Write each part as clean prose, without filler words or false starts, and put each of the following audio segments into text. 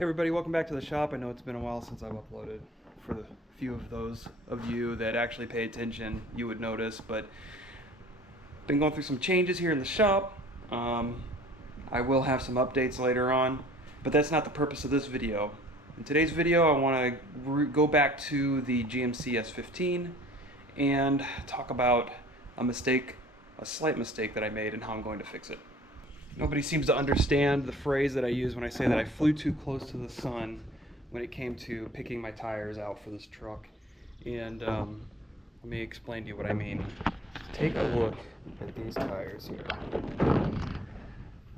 Hey everybody, welcome back to the shop. I know it's been a while since I've uploaded. For the few of those of you that actually pay attention, you would notice, but been going through some changes here in the shop. I will have some updates later on, but that's not the purpose of this video. In today's video, I want to go back to the GMC S15 and talk about a slight mistake that I made and how I'm going to fix it. Nobody seems to understand the phrase that I use when I say that I flew too close to the sun when it came to picking my tires out for this truck. And let me explain to you what I mean. Take a look at these tires here.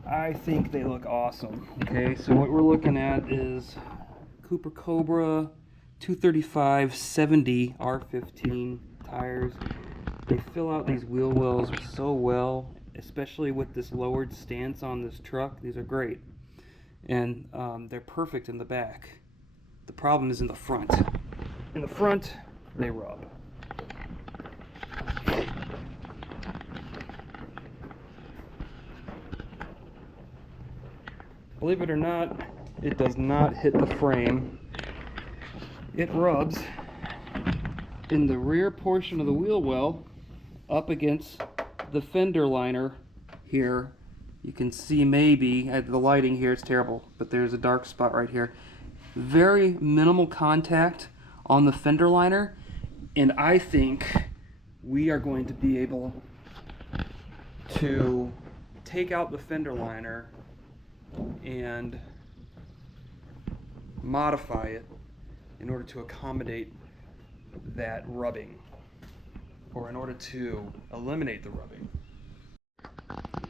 I think they look awesome. Okay, so what we're looking at is Cooper Cobra 235/70 R15 tires. They fill out these wheel wells so well, especially with this lowered stance on this truck. These are great, and they're perfect in the back. The problem is in the front. In the front, they rub. Believe it or not, it does not hit the frame. It rubs in the rear portion of the wheel well up against the fender liner here. You can see maybe the lighting here is terrible, but there's a dark spot right here. Very minimal contact on the fender liner, and I think we are going to be able to take out the fender liner and modify it in order to accommodate that rubbing, or in order to eliminate the rubbing.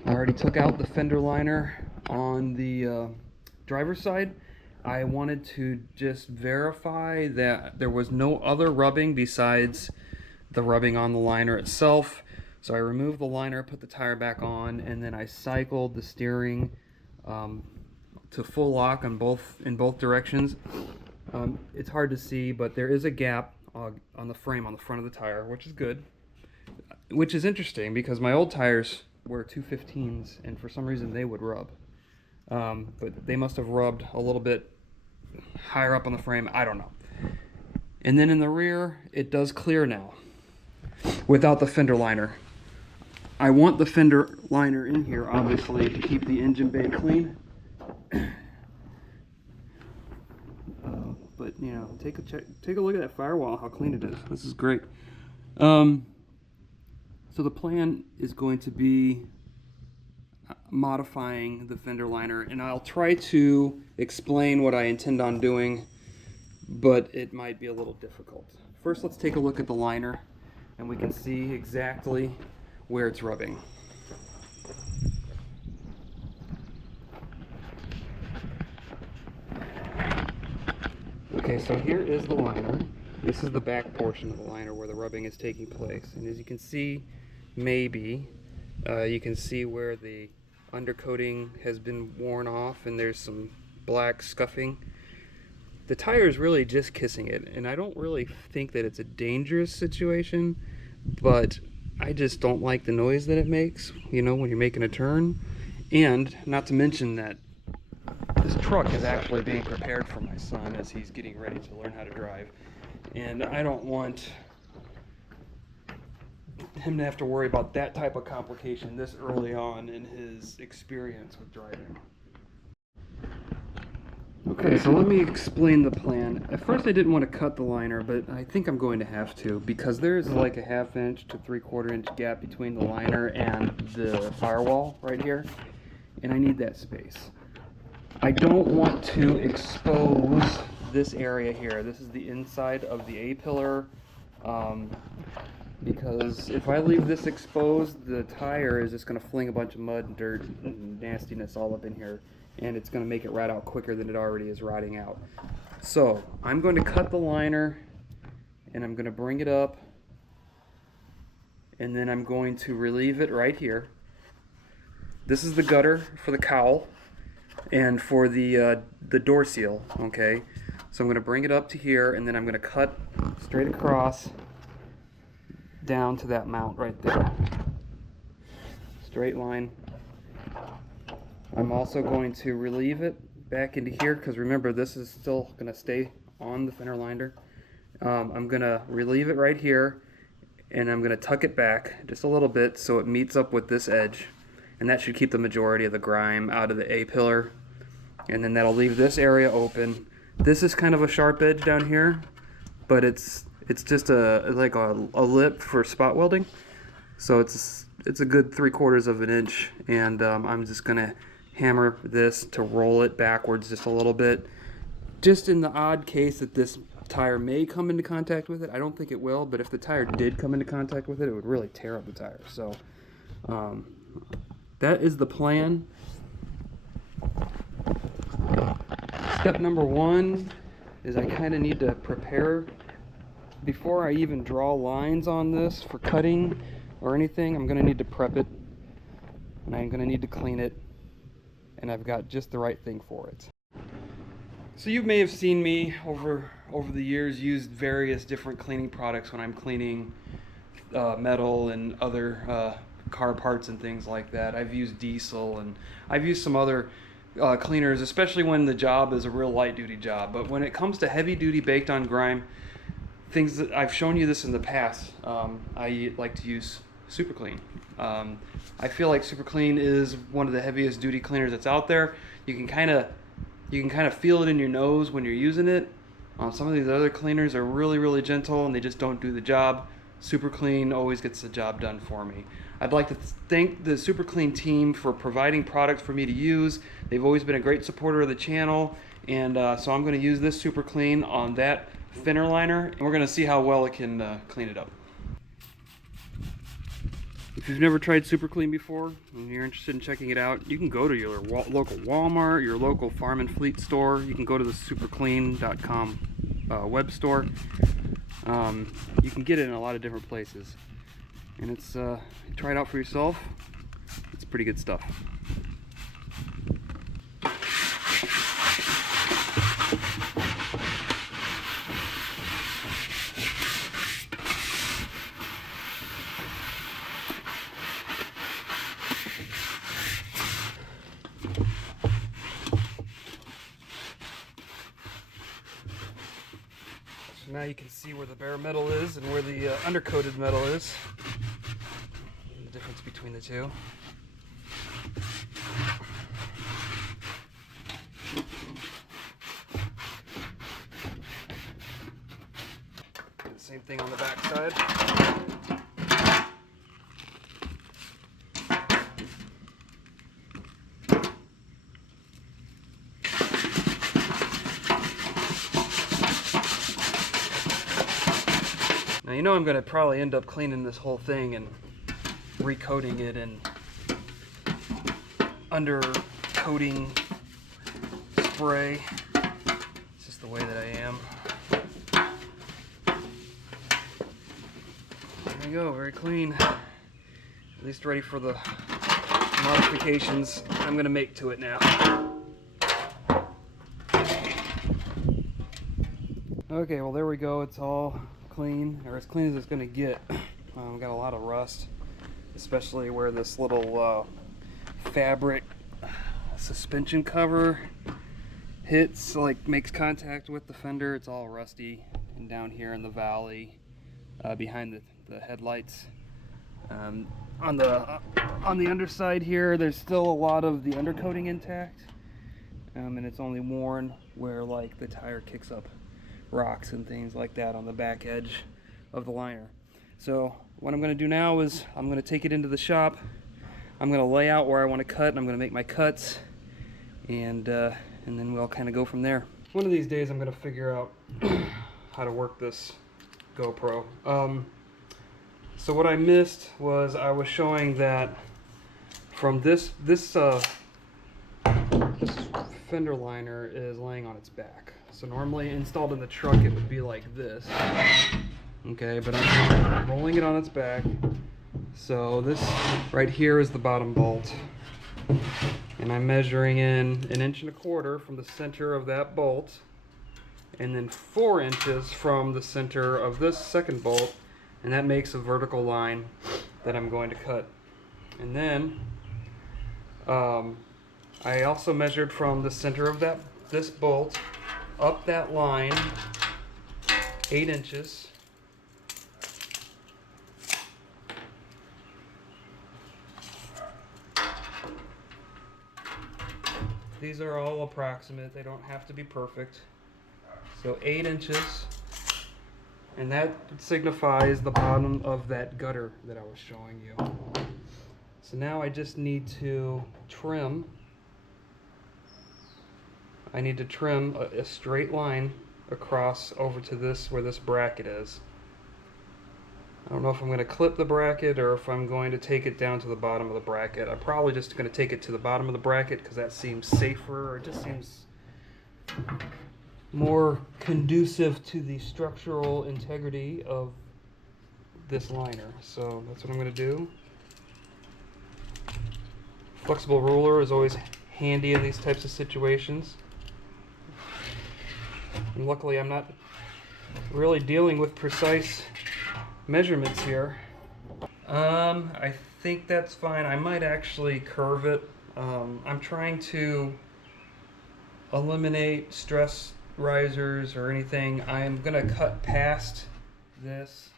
I already took out the fender liner on the driver's side. I wanted to just verify that there was no other rubbing besides the rubbing on the liner itself. So I removed the liner, put the tire back on, and then I cycled the steering to full lock in both directions. It's hard to see, but there is a gap on the frame on the front of the tire, which is good. Which is interesting because my old tires were 215s, and for some reason they would rub. But they must have rubbed a little bit higher up on the frame. I don't know. And then in the rear, it does clear now without the fender liner. I want the fender liner in here, obviously, to keep the engine bay clean. But you know, take a look at that firewall, how clean it is. This is great. So the plan is going to be modifying the fender liner, and I'll try to explain what I intend on doing, but it might be a little difficult. First, let's take a look at the liner, and we can see exactly where it's rubbing. Okay, so here is the liner. This is the back portion of the liner where the rubbing is taking place, and as you can see, maybe you can see where the undercoating has been worn off and there's some black scuffing. The tire is really just kissing it, and I don't really think that it's a dangerous situation, but I just don't like the noise that it makes, you know, when you're making a turn. And not to mention that this truck is actually being prepared for my son as he's getting ready to learn how to drive, and I don't want him to have to worry about that type of complication this early on in his experience with driving. Okay, so let me explain the plan. At first I didn't want to cut the liner, but I think I'm going to have to, because there's like a 1/2 inch to 3/4 inch gap between the liner and the firewall right here, and I need that space. I don't want to expose this area here. This is the inside of the A-pillar, because if I leave this exposed, the tire is just going to fling a bunch of mud and dirt and nastiness all up in here, and it's going to make it rot out quicker than it already is rotting out. So I'm going to cut the liner, and I'm going to bring it up, and then I'm going to relieve it right here. This is the gutter for the cowl and for the door seal. Okay, so I'm going to bring it up to here, and then I'm going to cut straight across down to that mount right there. Straight line. I'm also going to relieve it back into here, because remember, this is still going to stay on the fender liner. I'm going to relieve it right here, and I'm going to tuck it back just a little bit so it meets up with this edge, and that should keep the majority of the grime out of the A-pillar, and then that'll leave this area open. This is kind of a sharp edge down here, but it's just like a lip for spot welding, so it's a good 3/4 of an inch, and I'm just going to hammer this to roll it backwards just a little bit, just in the odd case that this tire may come into contact with it. I don't think it will, but if the tire did come into contact with it, it would really tear up the tire. So that is the plan. Step number 1 is I kind of need to prepare before I even draw lines on this for cutting or anything. I'm going to need to prep it, and I'm going to need to clean it, and I've got just the right thing for it. So you may have seen me over the years use various different cleaning products when I'm cleaning metal and other car parts and things like that. I've used Diesel, and I've used some other cleaners, especially when the job is a real light duty job. But when it comes to heavy duty baked on grime, things that I've shown you this in the past, I like to use Super Clean. I feel like Super Clean is one of the heaviest duty cleaners that's out there. You can kind of feel it in your nose when you're using it. Some of these other cleaners are really gentle, and they just don't do the job. Super Clean always gets the job done for me. I'd like to thank the Super Clean team for providing products for me to use. They've always been a great supporter of the channel, and so I'm going to use this Super Clean on that fender liner, and we're going to see how well it can clean it up. If you've never tried Super Clean before and you're interested in checking it out, you can go to your local Walmart, your local Farm and Fleet store. You can go to the superclean.com web store. You can get it in a lot of different places, and it's try it out for yourself. It's pretty good stuff. So now you can see where the bare metal is and where the undercoated metal is. The difference between the two. Do the same thing on the back side. Now, you know I'm going to probably end up cleaning this whole thing and recoating it and undercoating spray. It's just the way that I am. There you go, very clean. At least ready for the modifications I'm going to make to it now. Okay, well there we go. It's all clean, or as clean as it's going to get. Got a lot of rust, especially where this little fabric suspension cover hits, like makes contact with the fender. It's all rusty, and down here in the valley behind the headlights. On the underside here, there's still a lot of the undercoating intact, and it's only worn where like the tire kicks up rocks and things like that on the back edge of the liner. So what I'm going to do now is I'm going to take it into the shop. I'm going to lay out where I want to cut, and I'm going to make my cuts, and then we'll kind of go from there. One of these days I'm going to figure out how to work this GoPro. So what I missed was I was showing that from this fender liner is laying on its back. So normally installed in the truck it would be like this. Okay, but I'm rolling it on its back. So this right here is the bottom bolt. And I'm measuring in 1.25 inches from the center of that bolt, and then 4 inches from the center of this second bolt, and that makes a vertical line that I'm going to cut. And then I also measured from the center of this bolt up that line 8 inches. These are all approximate, they don't have to be perfect. So 8 inches, and that signifies the bottom of that gutter that I was showing you. So now I just need to trim. I need to trim a straight line across over to this, where this bracket is. I don't know if I'm going to clip the bracket or if I'm going to take it down to the bottom of the bracket. I'm probably just going to take it to the bottom of the bracket because that seems safer, or it just seems more conducive to the structural integrity of this liner. So that's what I'm going to do. Flexible ruler is always handy in these types of situations. And luckily I'm not really dealing with precise measurements here. I think that's fine. I might actually curve it. I'm trying to eliminate stress risers or anything. I'm gonna cut past this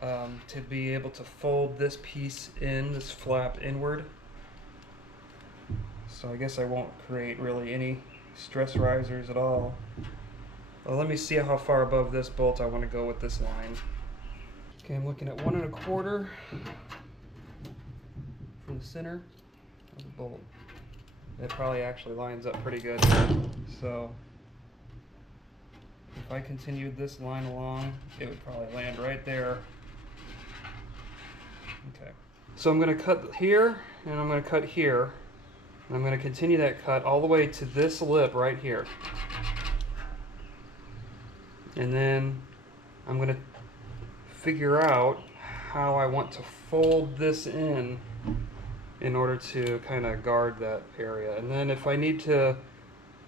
to be able to fold this piece in, this flap inward. So I guess I won't create really any stress risers at all. Well, let me see how far above this bolt I want to go with this line. Okay, I'm looking at 1 1/4 from the center of the bolt. It probably actually lines up pretty good here. So if I continued this line along, it would probably land right there. Okay. So I'm going to cut here, and I'm going to cut here. And I'm going to continue that cut all the way to this lip right here. And then I'm going to figure out how I want to fold this in order to kind of guard that area. And then if I need to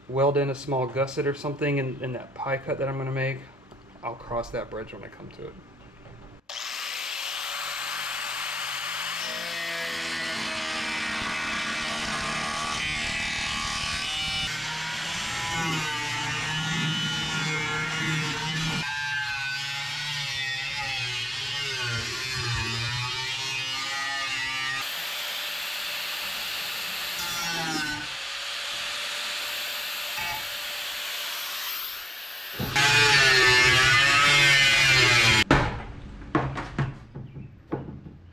weld in a small gusset or something in that pie cut that I'm going to make, I'll cross that bridge when I come to it.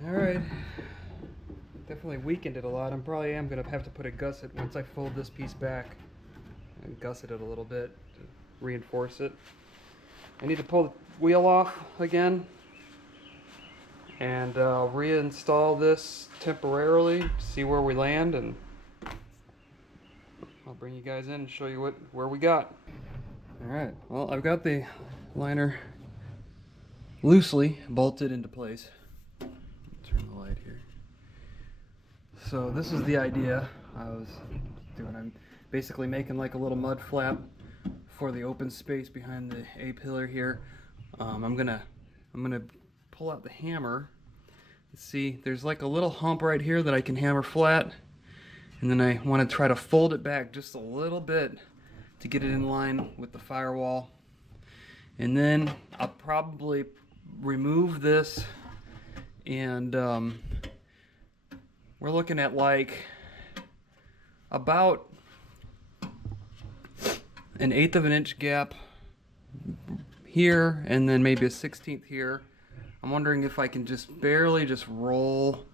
Alright, definitely weakened it a lot. I probably am going to have to put a gusset once I fold this piece back and gusset it a little bit to reinforce it. I need to pull the wheel off again and reinstall this temporarily, see where we land, and I'll bring you guys in and show you where we got. Alright, well, I've got the liner loosely bolted into place. Turn the light here. So this is the idea I was doing. I'm basically making like a little mud flap for the open space behind the A-pillar here. I'm gonna pull out the hammer. See, there's like a little hump right here that I can hammer flat, and then I want to try to fold it back just a little bit to get it in line with the firewall. And then I'll probably remove this, and we're looking at like about 1/8 of an inch gap here, and then maybe a 1/16 here. I'm wondering if I can just barely roll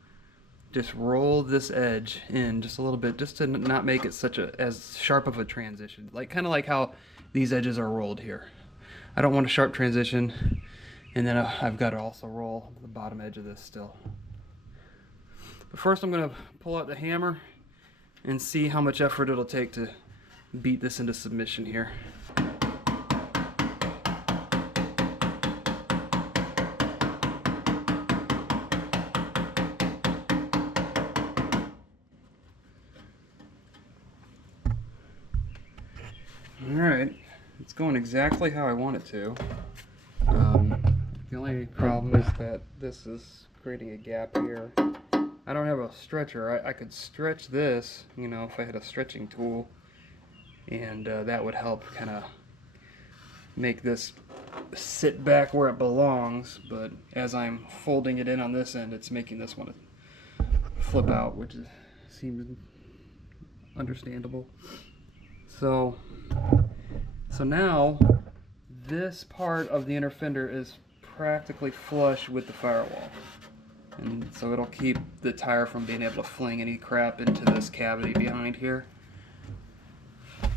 this edge in just a little bit, just to not make it as sharp of a transition, like kind of like how these edges are rolled here. I don't want a sharp transition, and then I've got to also roll the bottom edge of this still. But first I'm going to pull out the hammer and see how much effort it'll take to beat this into submission here. Alright, it's going exactly how I want it to. The only problem is that this is creating a gap here. I don't have a stretcher. I could stretch this, you know, if I had a stretching tool, and that would help kind of make this sit back where it belongs. But as I'm folding it in on this end, it's making this one flip out, which seems understandable. So now this part of the inner fender is practically flush with the firewall, and so it'll keep the tire from being able to fling any crap into this cavity behind here.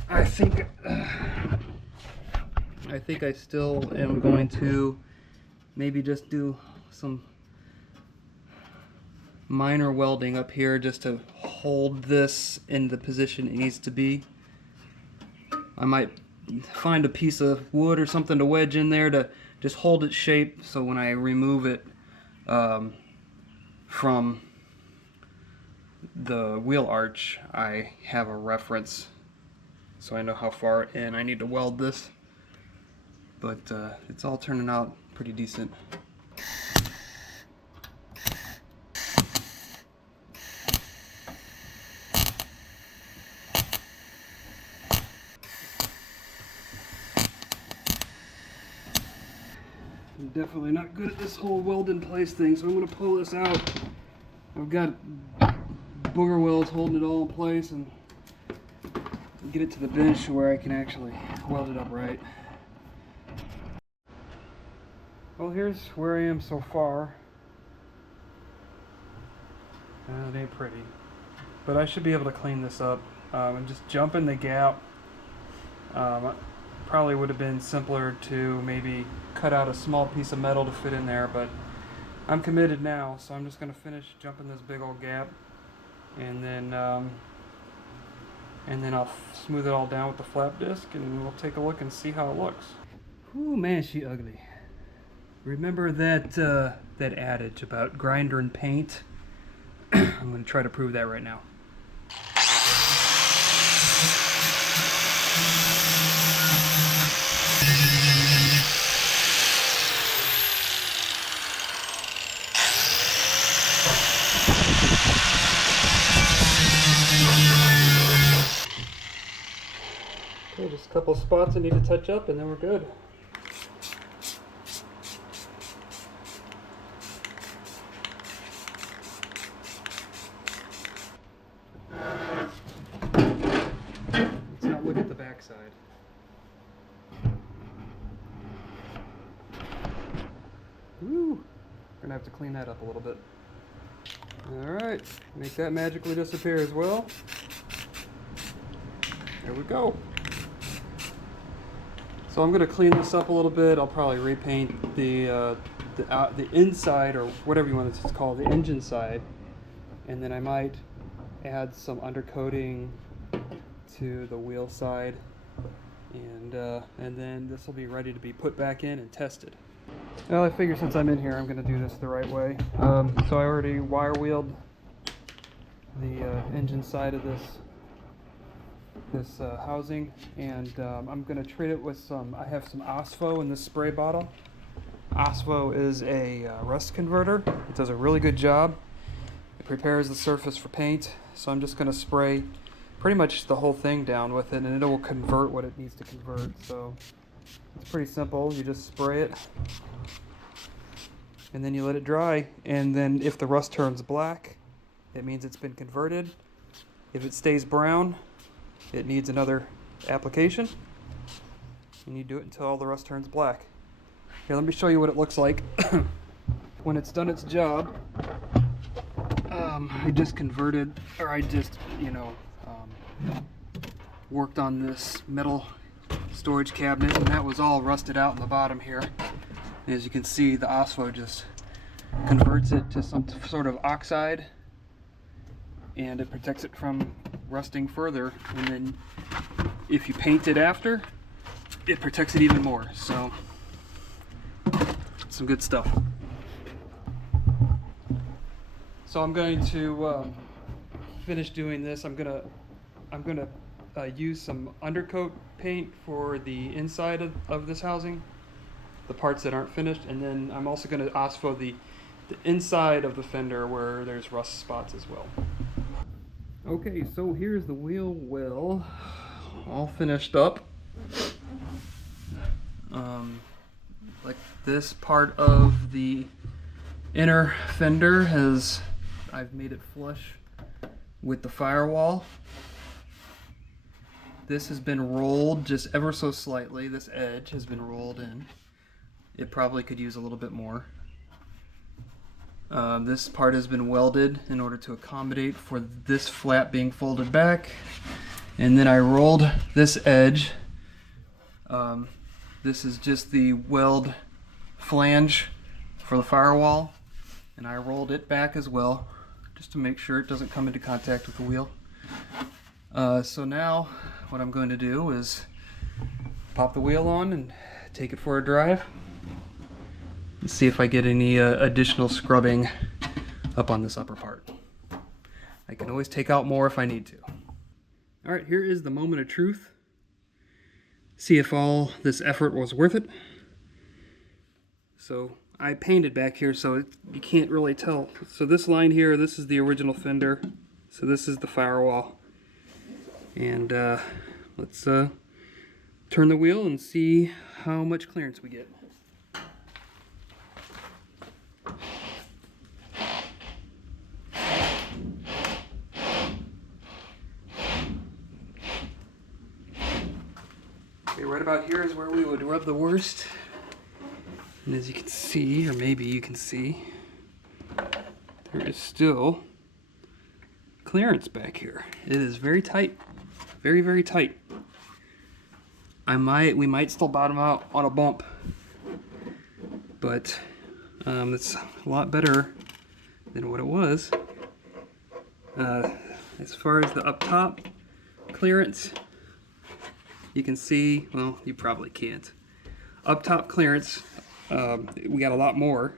I think I still am going to maybe just do some minor welding up here just to hold this in the position it needs to be. I might find a piece of wood or something to wedge in there to just hold its shape, so when I remove it from the wheel arch, I have a reference so I know how far in I need to weld this. But it's all turning out pretty decent. I'm definitely not good at this whole weld in place thing, so I'm going to pull this out. I've got booger welds holding it all in place, and get it to the bench where I can actually weld it up right. Well, here's where I am so far. It ain't pretty, but I should be able to clean this up and just jump in the gap. Probably would have been simpler to maybe cut out a small piece of metal to fit in there, but I'm committed now, so I'm just going to finish jumping this big old gap, and then I'll smooth it all down with the flap disc, and we'll take a look and see how it looks. Ooh, man, she ugly. Remember that that adage about grinder and paint? I'm going to try to prove that right now. Okay, just a couple spots I need to touch up, and then we're good. Let's not look at the back side. Woo! We're gonna have to clean that up a little bit. Alright, make that magically disappear as well. There we go. So I'm going to clean this up a little bit. I'll probably repaint the inside, or whatever you want to call the engine side, and then I might add some undercoating to the wheel side, and then this will be ready to be put back in and tested. Well, I figure since I'm in here, I'm going to do this the right way. So I already wire wheeled the engine side of this housing, and I'm going to treat it with some, I have some OSFO in this spray bottle. OSFO is a rust converter. It does a really good job. It prepares the surface for paint, so I'm just going to spray pretty much the whole thing down with it, and it will convert what it needs to convert. So it's pretty simple. You just spray it, and then you let it dry, and then if the rust turns black, it means it's been converted. If it stays brown, it needs another application, and you do it until all the rust turns black. Here, let me show you what it looks like when it's done its job. I just converted, or I just, worked on this metal storage cabinet, and that was all rusted out in the bottom here. And as you can see, the OSFO just converts it to some sort of oxide, and it protects it from rusting further, and then if you paint it after, it protects it even more. So some good stuff. So I'm going to finish doing this. I'm gonna use some undercoat paint for the inside of this housing, the parts that aren't finished, and then I'm also going to OSFO the the inside of the fender where there's rust spots as well. Okay, so here's the wheel well, all finished up. Like this part of the inner fender I've made it flush with the firewall. This has been rolled just ever so slightly. This edge has been rolled in. It probably could use a little bit more. This part has been welded in order to accommodate for this flap being folded back. And then I rolled this edge. This is just the weld flange for the firewall. And I rolled it back as well, just to make sure it doesn't come into contact with the wheel. So now what I'm going to do is pop the wheel on and take it for a drive. Let's see if I get any additional scrubbing up on this upper part. I can always take out more if I need to. Alright, here is the moment of truth. See if all this effort was worth it. So I painted back here so you can't really tell. So this line here, this is the original fender. So this is the firewall. And let's turn the wheel and see how much clearance we get. Okay, right about here is where we would rub the worst. And as you can see, or maybe you can see, there is still clearance back here. It is very tight, very, very tight. We might still bottom out on a bump, but it's a lot better than what it was. As far as the up top clearance, you can see, well, you probably can't. Up top clearance, we got a lot more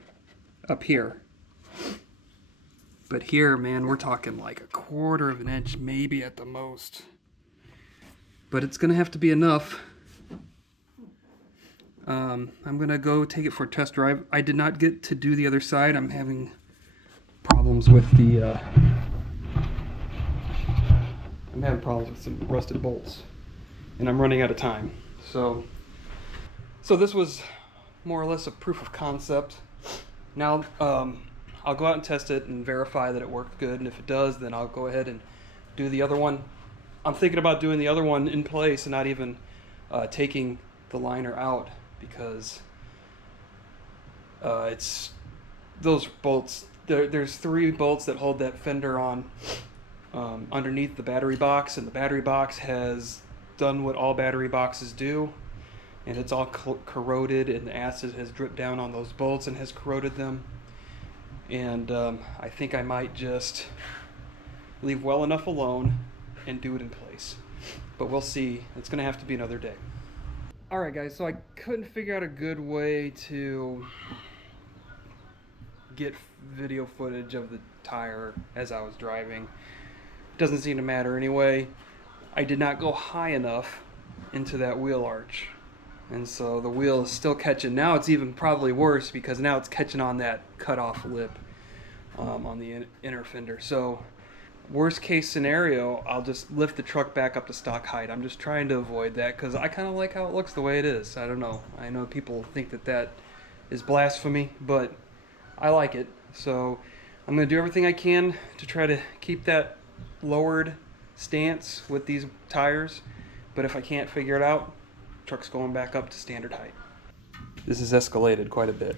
up here. But here, man, we're talking like 1/4 of an inch, maybe at the most. But it's gonna have to be enough. I'm gonna go take it for a test drive. I did not get to do the other side. I'm having problems with the, I'm having problems with some rusted bolts. And I'm running out of time. So this was more or less a proof of concept. Now, I'll go out and test it and verify that it worked good, and if it does, then I'll go ahead and do the other one. I'm thinking about doing the other one in place and not even taking the liner out, because it's those bolts. There's 3 bolts that hold that fender on underneath the battery box, and the battery box has done what all battery boxes do, and it's all corroded, and the acid has dripped down on those bolts and has corroded them. And I think I might just leave well enough alone and do it in place, but we'll see. It's gonna have to be another day. Alright guys, so I couldn't figure out a good way to get video footage of the tire as I was driving. Doesn't seem to matter anyway. I did not go high enough into that wheel arch, and so the wheel is still catching. Now it's even probably worse, because now it's catching on that cut off lip on the inner fender. So worst case scenario, I'll just lift the truck back up to stock height. I'm just trying to avoid that because I kind of like how it looks the way it is. I don't know. I know people think that is blasphemy, but I like it. So I'm going to do everything I can to try to keep that lowered stance with these tires, but if I can't figure it out, truck's going back up to standard height. This has escalated quite a bit.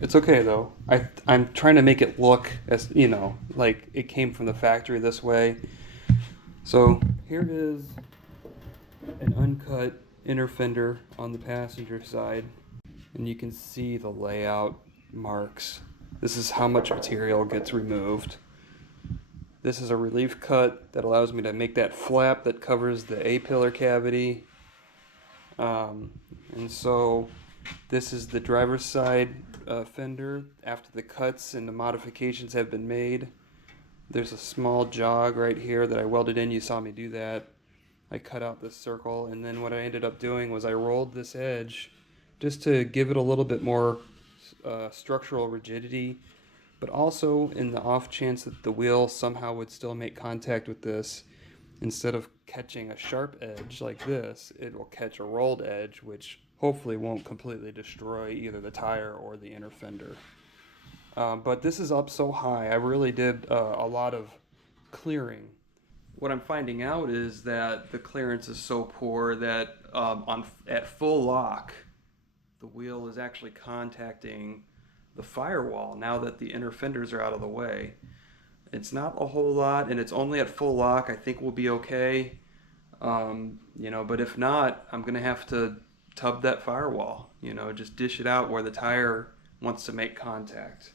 It's okay though. I'm trying to make it look as, you know, like it came from the factory this way. So here is an uncut inner fender on the passenger side, and you can see the layout marks. This is how much material gets removed. This is a relief cut that allows me to make that flap that covers the A-pillar cavity. And so this is the driver's side fender after the cuts and the modifications have been made. There's a small jog right here that I welded in. You saw me do that. I cut out this circle, and then what I ended up doing was I rolled this edge just to give it a little bit more structural rigidity, but also in the off chance that the wheel somehow would still make contact with this, instead of catching a sharp edge like this, it will catch a rolled edge, which hopefully won't completely destroy either the tire or the inner fender. But this is up so high, I really did a lot of clearing. What I'm finding out is that the clearance is so poor that at full lock, the wheel is actually contacting the firewall now that the inner fenders are out of the way. It's not a whole lot, and it's only at full lock. I think we'll be okay. But if not, I'm gonna have to tub that firewall. Just dish it out where the tire wants to make contact.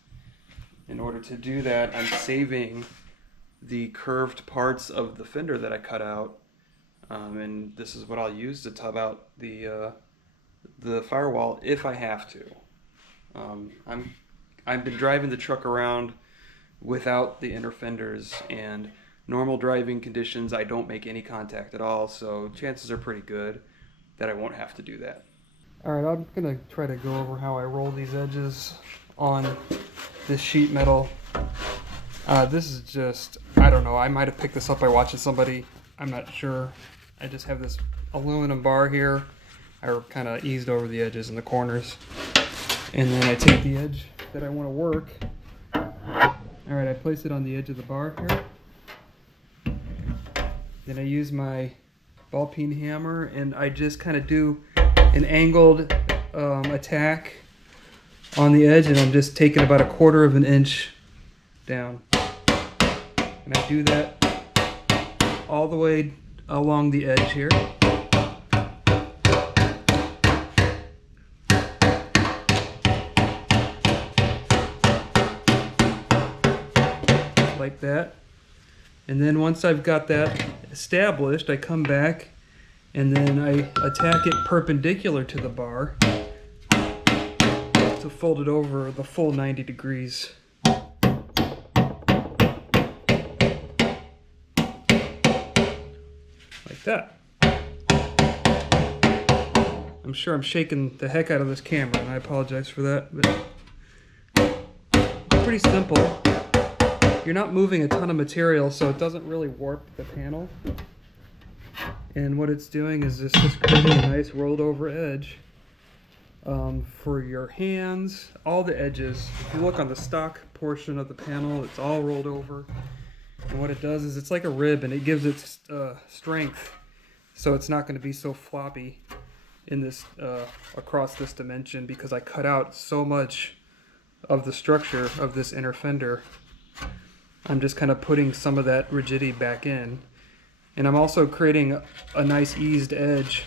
In order to do that, I'm saving the curved parts of the fender that I cut out, and this is what I'll use to tub out the firewall if I have to. I've been driving the truck around without the inner fenders, and normal driving conditions I don't make any contact at all, so chances are pretty good that I won't have to do that. Alright, I'm gonna try to go over how I roll these edges on this sheet metal. This is just, I don't know, I might have picked this up by watching somebody, I'm not sure. I just have this aluminum bar here. I kind of eased over the edges and the corners, and then I take the edge that I want to work. Alright, I place it on the edge of the bar here. Then I use my ball peen hammer, and I just kind of do an angled attack on the edge, and I'm just taking about 1/4 of an inch down. And I do that all the way along the edge here. Like that. And then once I've got that established, I come back and then I attack it perpendicular to the bar to fold it over the full 90 degrees. Like that. I'm sure I'm shaking the heck out of this camera, and I apologize for that, but it's pretty simple. You're not moving a ton of material, so it doesn't really warp the panel. And what it's doing is just creating a nice rolled over edge for your hands, all the edges. If you look on the stock portion of the panel, it's all rolled over. And what it does is it's like a rib, and it gives it strength, so it's not going to be so floppy in this across this dimension, because I cut out so much of the structure of this inner fender. I'm just kind of putting some of that rigidity back in. And I'm also creating a nice eased edge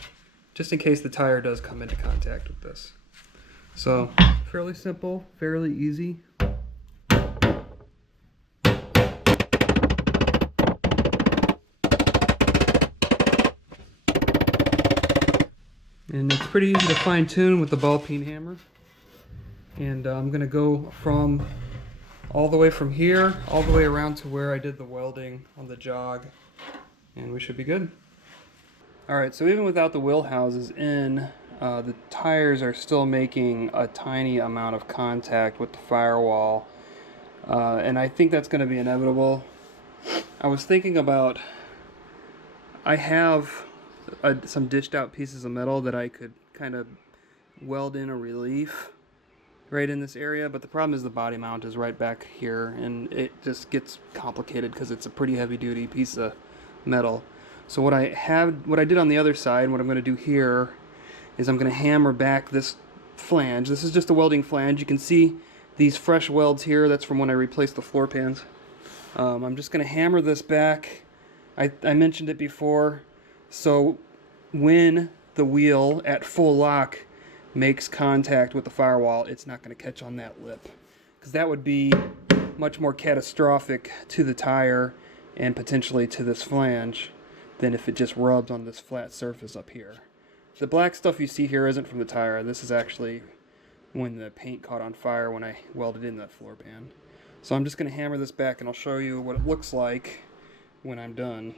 just in case the tire does come into contact with this. So, fairly simple, fairly easy. And it's pretty easy to fine tune with the ball peen hammer. And I'm going to go from all the way from here, all the way around to where I did the welding on the jog, and we should be good. Alright, so even without the wheel houses in, the tires are still making a tiny amount of contact with the firewall, and I think that's going to be inevitable. I was thinking about, I have some dished out pieces of metal that I could kind of weld in a relief right in this area, but the problem is the body mount is right back here, and it just gets complicated because it's a pretty heavy duty piece of metal. So what I did on the other side, what I'm going to do here is I'm going to hammer back this flange. This is just a welding flange. You can see these fresh welds here. That's from when I replaced the floor pans. I'm just going to hammer this back. I mentioned it before. So when the wheel at full lock makes contact with the firewall, it's not going to catch on that lip, because that would be much more catastrophic to the tire and potentially to this flange than if it just rubs on this flat surface up here. The black stuff you see here isn't from the tire. This is actually when the paint caught on fire when I welded in that floor pan. So I'm just going to hammer this back, and I'll show you what it looks like when I'm done.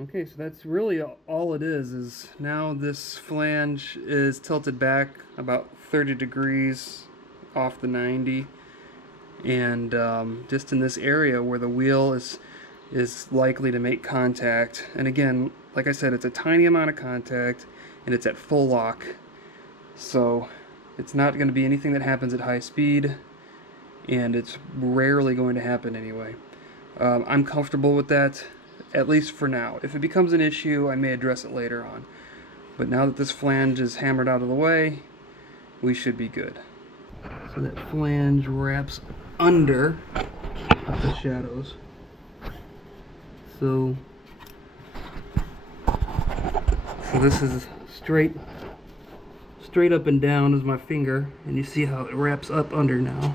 Okay, so that's really all it is now this flange is tilted back about 30 degrees off the 90, and just in this area where the wheel is likely to make contact. And again, like I said, it's a tiny amount of contact and it's at full lock, so it's not going to be anything that happens at high speed, and it's rarely going to happen anyway. I'm comfortable with that, at least for now. If it becomes an issue, I may address it later on, but now that this flange is hammered out of the way, we should be good. So that flange wraps under the shadows. So this is straight up and down is my finger, and you see how it wraps up under now.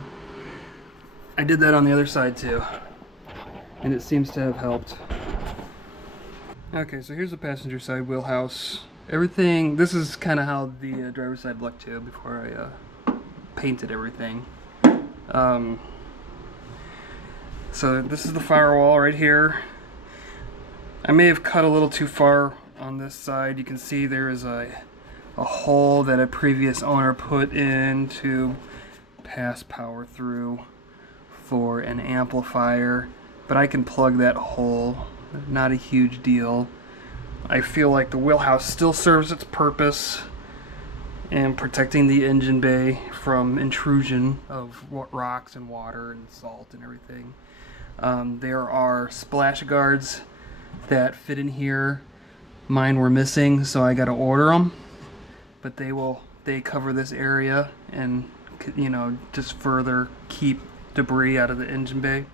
I did that on the other side too, and it seems to have helped. Okay, so here's the passenger side wheelhouse. Everything, this is kind of how the driver's side looked too before I painted everything. So this is the firewall right here. I may have cut a little too far on this side. You can see there is a hole that a previous owner put in to pass power through for an amplifier, but I can plug that hole. Not a huge deal. I feel like the wheelhouse still serves its purpose in protecting the engine bay from intrusion of rocks and water and salt and everything. There are splash guards that fit in here. Mine were missing, so I got to order them, but they cover this area and, you know, just further keep debris out of the engine bay.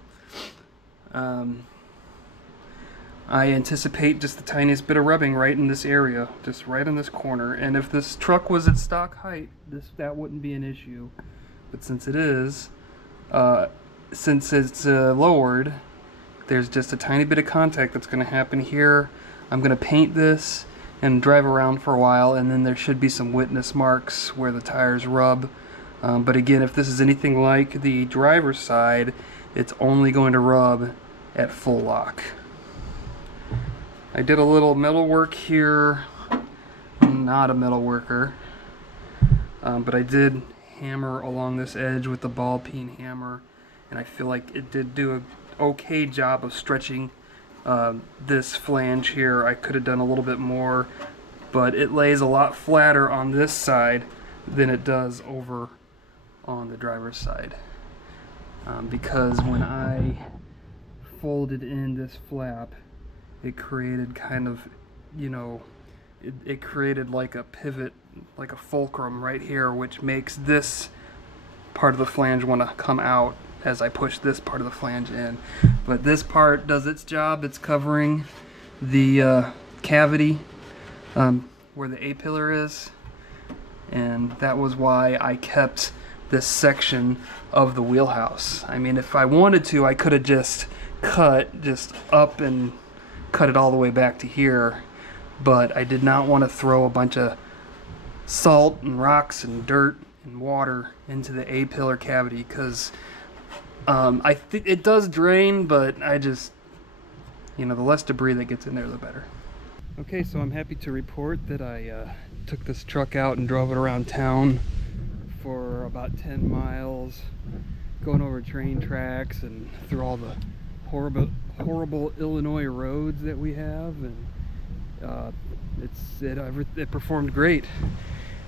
I anticipate just the tiniest bit of rubbing right in this area, just right in this corner. And if this truck was at stock height, that wouldn't be an issue. But since it is, since it's lowered, there's just a tiny bit of contact that's going to happen here. I'm going to paint this and drive around for a while, and then there should be some witness marks where the tires rub. But again, if this is anything like the driver's side, it's only going to rub at full lock. I did a little metal work here. I'm not a metal worker, but I did hammer along this edge with the ball peen hammer, and I feel like it did do an okay job of stretching this flange here. I could have done a little bit more, but it lays a lot flatter on this side than it does over on the driver's side, because when I folded in this flap, it created kind of, you know, it created like a pivot, like a fulcrum right here, which makes this part of the flange want to come out as I push this part of the flange in. But this part does its job. It's covering the cavity where the A-pillar is, and that was why I kept this section of the wheelhouse. I mean, if I wanted to, I could have just cut just up and cut it all the way back to here, but I did not want to throw a bunch of salt and rocks and dirt and water into the A-pillar cavity, because I think it does drain, but I just, you know, the less debris that gets in there, the better. Okay, so I'm happy to report that I took this truck out and drove it around town for about 10 miles, going over train tracks and through all the horrible Illinois roads that we have, and it performed great.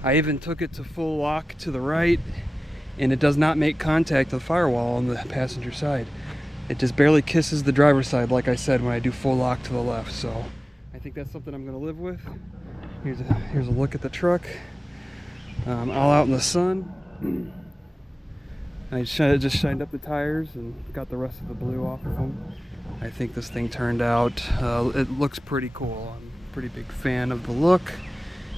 I even took it to full lock to the right, and it does not make contact with the firewall on the passenger side. It just barely kisses the driver's side, like I said, when I do full lock to the left. So I think that's something I'm going to live with. Here's a look at the truck, all out in the sun. I just shined up the tires and got the rest of the blue off of them. I think this thing turned out, it looks pretty cool. I'm a pretty big fan of the look.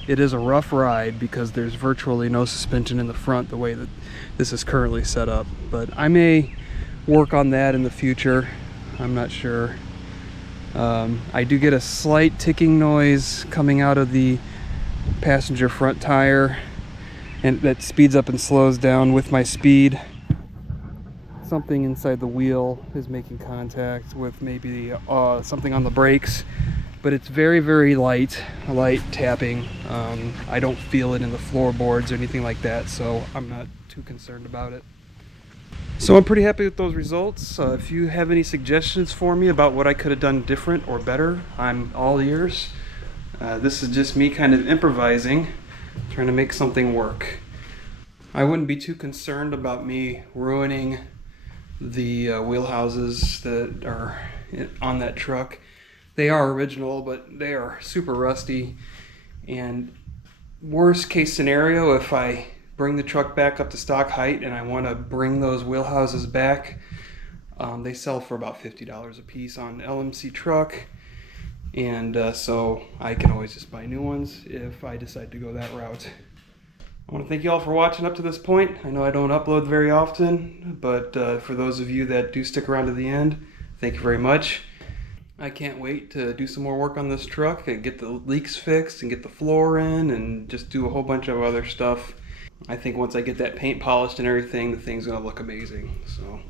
It is a rough ride because there's virtually no suspension in the front the way that this is currently set up. But I may work on that in the future. I'm not sure. I do get a slight ticking noise coming out of the passenger front tire, and that speeds up and slows down with my speed. Something inside the wheel is making contact with maybe something on the brakes, but it's very, very light tapping. I don't feel it in the floorboards or anything like that, so I'm not too concerned about it. So I'm pretty happy with those results. If you have any suggestions for me about what I could have done different or better, I'm all ears. This is just me kind of improvising, trying to make something work. I wouldn't be too concerned about me ruining the wheelhouses that are on that truck. They are original, but they are super rusty. And worst case scenario, if I bring the truck back up to stock height and I want to bring those wheelhouses back, they sell for about $50 a piece on LMC truck. And so I can always just buy new ones if I decide to go that route. I want to thank you all for watching up to this point. I know I don't upload very often, but for those of you that do stick around to the end, thank you very much. I can't wait to do some more work on this truck and get the leaks fixed and get the floor in and just do a whole bunch of other stuff. I think once I get that paint polished and everything, the thing's going to look amazing. So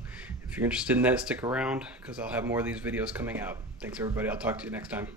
if you're interested in that, stick around because I'll have more of these videos coming out. Thanks everybody. I'll talk to you next time.